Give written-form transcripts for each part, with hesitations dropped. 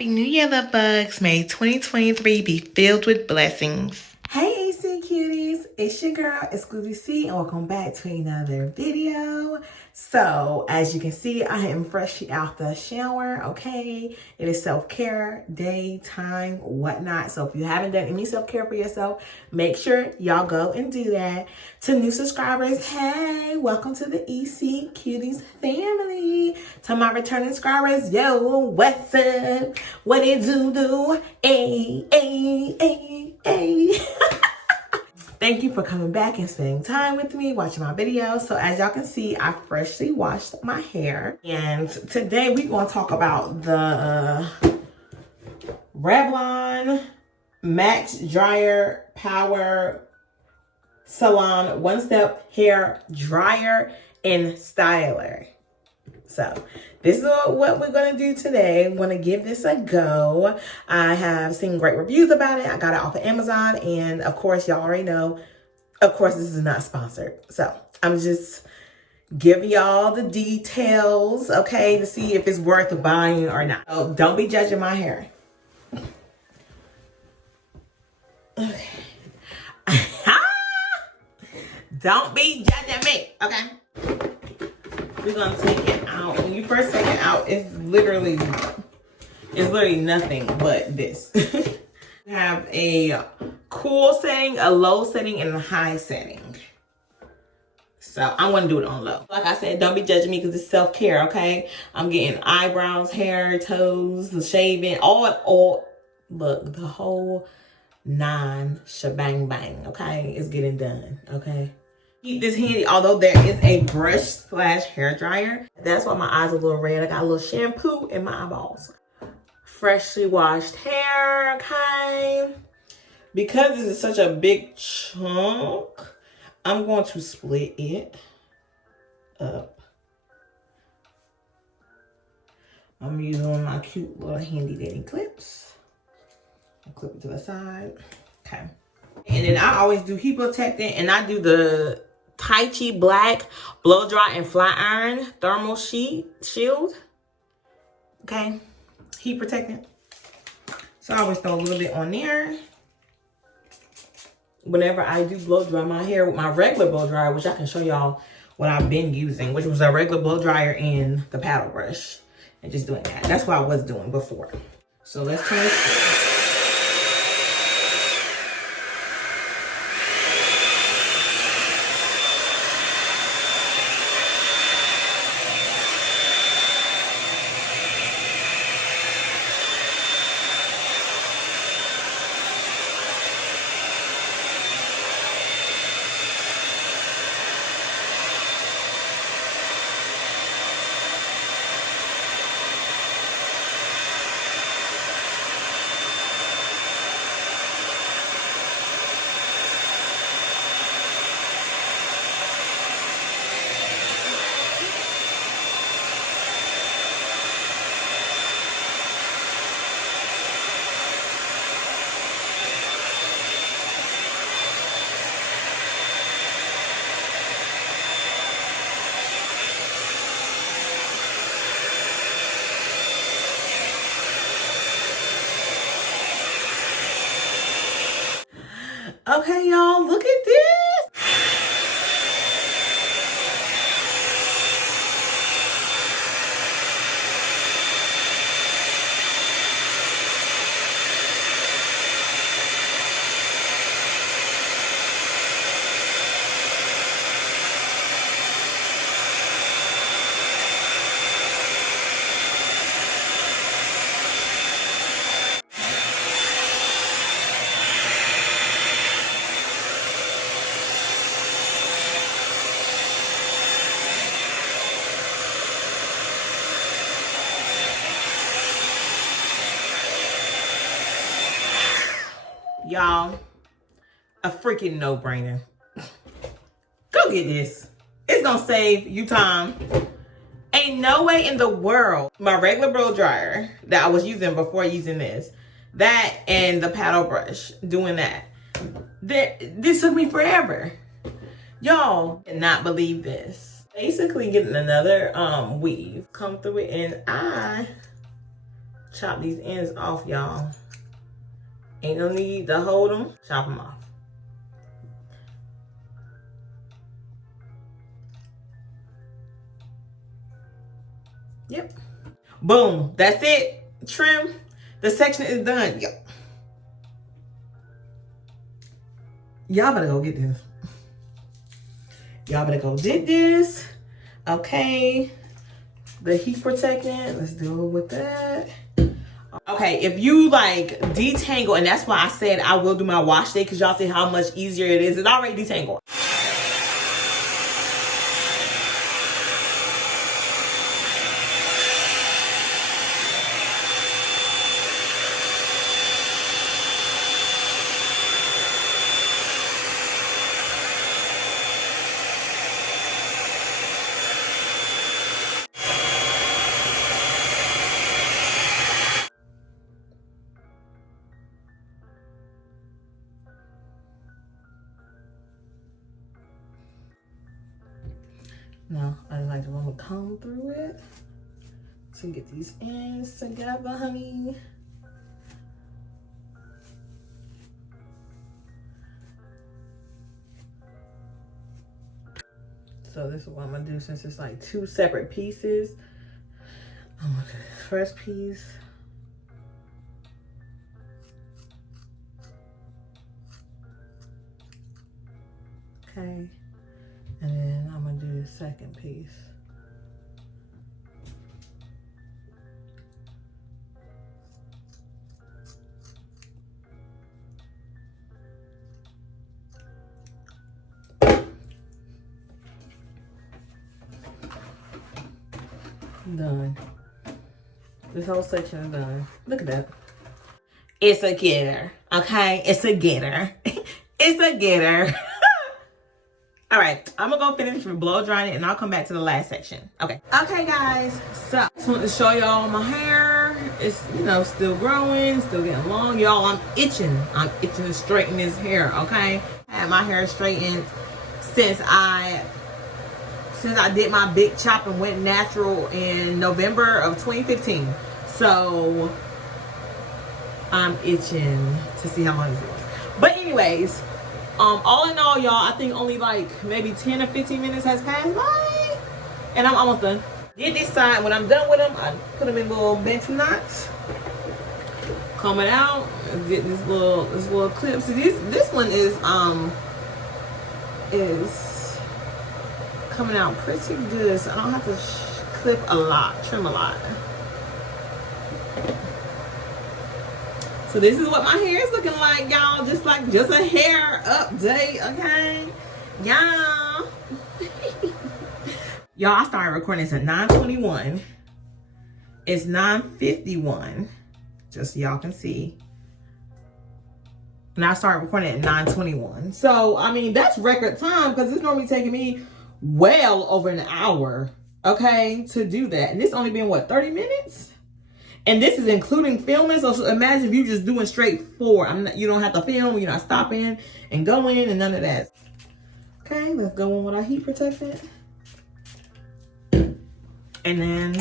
Happy New Year, love bugs. May 2023 be filled with blessings. Hey AC cuties, it's your girl Exquisitely, and welcome back to another video. So as you can see, I am freshly out the shower. Okay, it is self-care day, time, whatnot. So if you haven't done any self-care for yourself, make sure y'all go and do that. To new subscribers, hey, welcome to the EC Cuties family. To my returning subscribers, yo, what's up? What it do? Hey, hey, hey, hey. Thank you for coming back and spending time with me, watching my videos. So as y'all can see, I freshly washed my hair. And today we're going to talk about the Revlon Max Dryer Power Salon One-Step Hair Dryer and Styler. So this is what we're going to do today. I'm going to give this a go. I have seen great reviews about it. I got it off of Amazon. And of course, y'all already know, of course, this is not sponsored. So I'm just giving y'all the details, okay, to see if it's worth buying or not. So don't be judging my hair. Okay. Don't be judging me, okay? We're gonna take it out. When you first take it out, it's literally nothing but this. We have a cool setting, a low setting, and a high setting. So I'm gonna do it on low. Like I said, don't be judging me because it's self-care, okay? I'm getting eyebrows, hair, toes, the shaving, all look, the whole nine shebang bang, okay? It's getting done, okay? Keep this handy, although there is a brush slash hair dryer. That's why my eyes are a little red. I got a little shampoo in my eyeballs. Freshly washed hair, okay? Because this is such a big chunk, I'm going to split it up. I'm using my cute little handy dandy clips. I'll clip it to the side, okay? And then I always do heat protectant, and I do the Tai Chi Black blow dry and flat iron thermal shield. Okay, heat protectant. So I always throw a little bit on there. Whenever I do blow dry my hair with my regular blow dryer, which I can show y'all what I've been using, which was a regular blow dryer and the paddle brush, and just doing that. That's what I was doing before. So let's turn this. Okay, y'all, look at this. Y'all, a freaking no-brainer. Go get this. It's gonna save you time. Ain't no way in the world my regular blow dryer that I was using before using this, that and the paddle brush, doing that. This took me forever. Y'all cannot believe this. Basically getting another weave come through it, and I chop these ends off, y'all. Ain't no need to hold them. Chop them off. Yep. Boom. That's it. Trim. The section is done. Yep. Y'all better go get this. Y'all better go get this. Okay. The heat protectant. Let's deal with that. Okay, if you like detangle, and that's why I said I will do my wash day, because y'all see how much easier it is. It's already detangled. Now, I like to run a comb through it to get these ends together, honey. So this is what I'm gonna do, since it's like two separate pieces. I'm gonna do this first piece. Okay. And then I'm gonna do the second piece. Done. This whole section is done. Look at that. It's a getter, okay? It's a getter. It's a getter. All right, I'm gonna go finish with blow drying it, and I'll come back to the last section. Okay. Okay, guys. So I just wanted to show y'all my hair. It's, you know, still growing, still getting long, y'all. I'm itching. I'm itching to straighten this hair. Okay. I had my hair straightened since I did my big chop and went natural in November of 2015. So I'm itching to see how long this is. But anyways. All in all, y'all, I think only like maybe 10 or 15 minutes has passed by, and I'm almost done. Did this side. When I'm done with them, I put them in little bench knots, comb it out, and get this little clip. So this one is coming out pretty good, so I don't have to clip a lot, trim a lot. So this is what my hair is looking like, y'all. Just a hair update, okay? Y'all. Y'all, I started recording this at 9:21. It's 9:51. Just so y'all can see. And I started recording at 9:21. So, I mean, that's record time, because it's normally taking me well over an hour, okay, to do that. And this only been, what, 30 minutes? And this is including filming, so imagine if you just doing straight forward. You don't have to film, you're not stopping and going and none of that. Okay, let's go in with our heat protectant. And then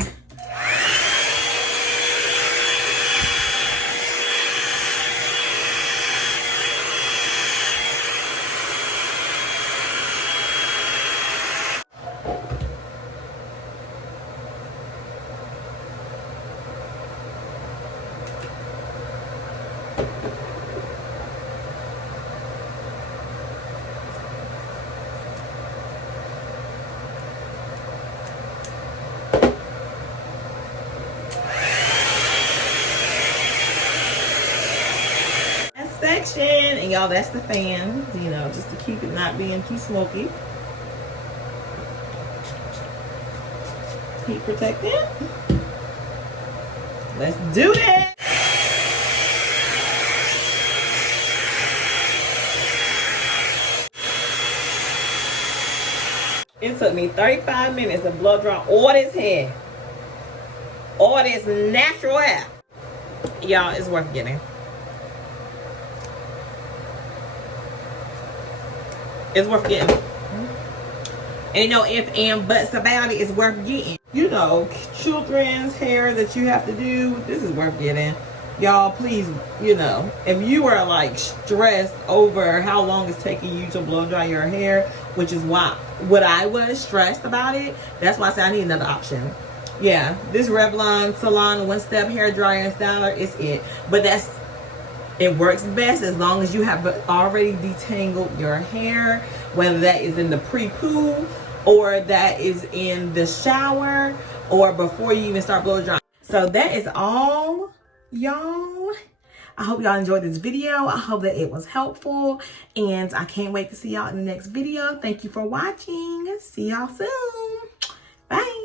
section, and y'all, that's the fan, you know, just to keep it not being too smoky. Heat protectant. Let's do that. It took me 35 minutes to blow dry all this hair, all this natural hair. Y'all, it's worth getting. It's worth getting. Ain't no ifs and buts about it. It's worth getting. you know, children's hair that you have to do, this is worth getting. Y'all, please, you know, if you are like stressed over how long it's taking you to blow dry your hair, which is what I was stressed about it, that's why I said I need another option. Yeah, this Revlon Salon One-Step hair dryer and styler is it. But it works best as long as you have already detangled your hair, whether that is in the pre-poo or that is in the shower or before you even start blow drying. So that is all, y'all. I hope y'all enjoyed this video. I hope that it was helpful, and I can't wait to see y'all in the next video. Thank you for watching. See y'all soon. Bye.